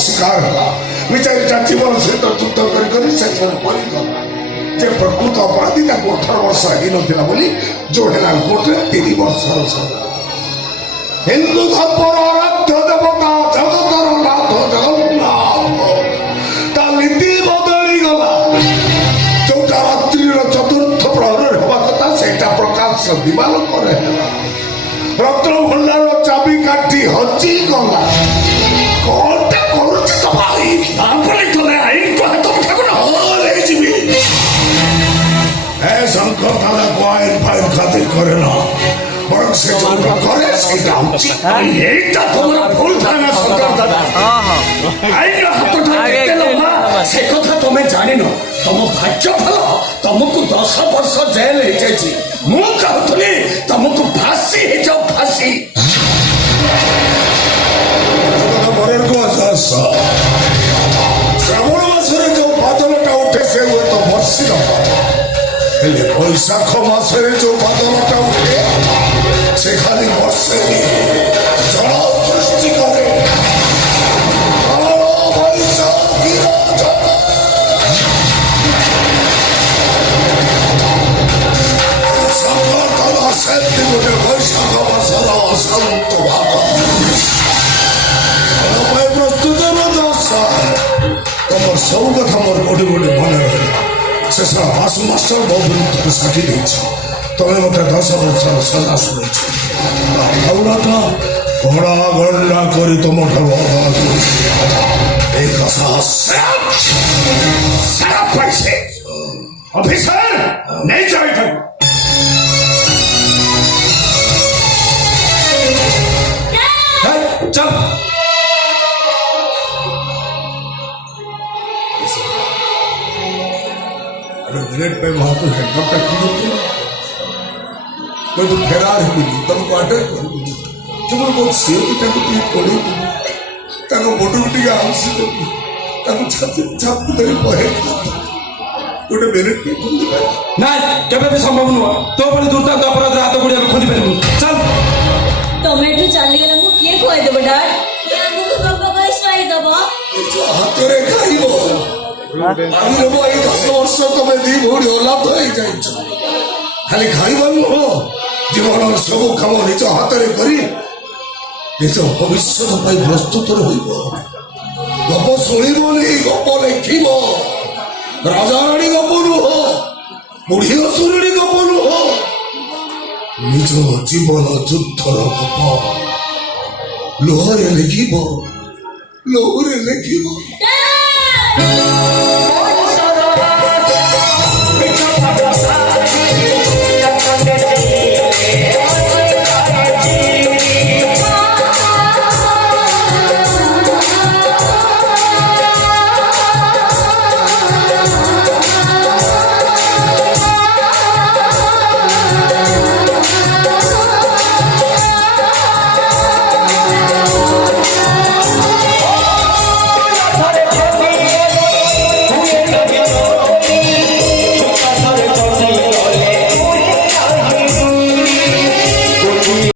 शिकार है विचार जीवन सहित युद्ध कर जे प्रकृत अपराधी 18 वर्ष ही नथिला बोली जोड़ेला कोर्टे 3 वर्ष सजा हिंदू धर्मर आराध्य देवता जगतर नाथ जगन्नाथ ता नीति बदली गला जोटा रात्रि चतुर्थ प्रहर होगा कथा सेटा प्रकाश दिवालोक रे रत्न भंडार चाबी काटी हजी गला कोटा करूछ तो भाई आपले तले आईन को हाथ उठा को हरे जीवी ए शंकर दादा को आईन फाइन खातिर करे ना बरं से जो करे सेटा उचित एटा तोमरा भूल थाना शंकर दादा आईन हाथ उठा के लमा से कथा तमे जानि न तम भाग्य भल तुमको 10 वर्ष जेल हे जाई मु कहतली तुमको फांसी हे जाओ फांसी मरण को आसा श्रावण मासरे जो बादलटा उठे से हुए तो वर्षी हेले बैशाख मासरे जो बादलटा उठे से खाली वर्षे जल सृष्टि करे बैशाख मासर अशांत भाग प्रस्तुत तुम सब कथा मोर गोटे गोटे मन रहा शेष आसु मास्टर बहुत तुमको साथी तुम्हें मत 10 वर्ष सजा शुणी घोड़ा गणना करी तुम पैसे ऑफिसर नहीं जाए चल मिनट पे वहां तो हेलीकॉप्टर कोई तो फेरार है तुमको अटैक कर तुम बहुत सेफ्टी टाइप की पड़ी ताको मोटर टिके आंसी ताको छाती छाती धरी बहे गोटे मिनट पे खोल ना केबे भी संभव न तो बड़ी दुर्दांत अपराध हाथ गुड़िया खोली पारे चल टोमेटो चाली गला मु के खोय देबो डाड हमको बाबा गाइस पाई दबो जो हातरे खाइबो आमी रे भाई 10 वर्ष तमे दी भोड़ी होला तो ही जाई खाली खाइबन हो जीवन सब काम निज हातरे करी निज भविष्य पाई प्रस्तुत रहिबो गप सुनिबो नहीं गप लेखिबो राजा रानी गप हो बुढ़ी असुरणी गप हो निज जीवन युद्धर गप लोहरे लिखिबो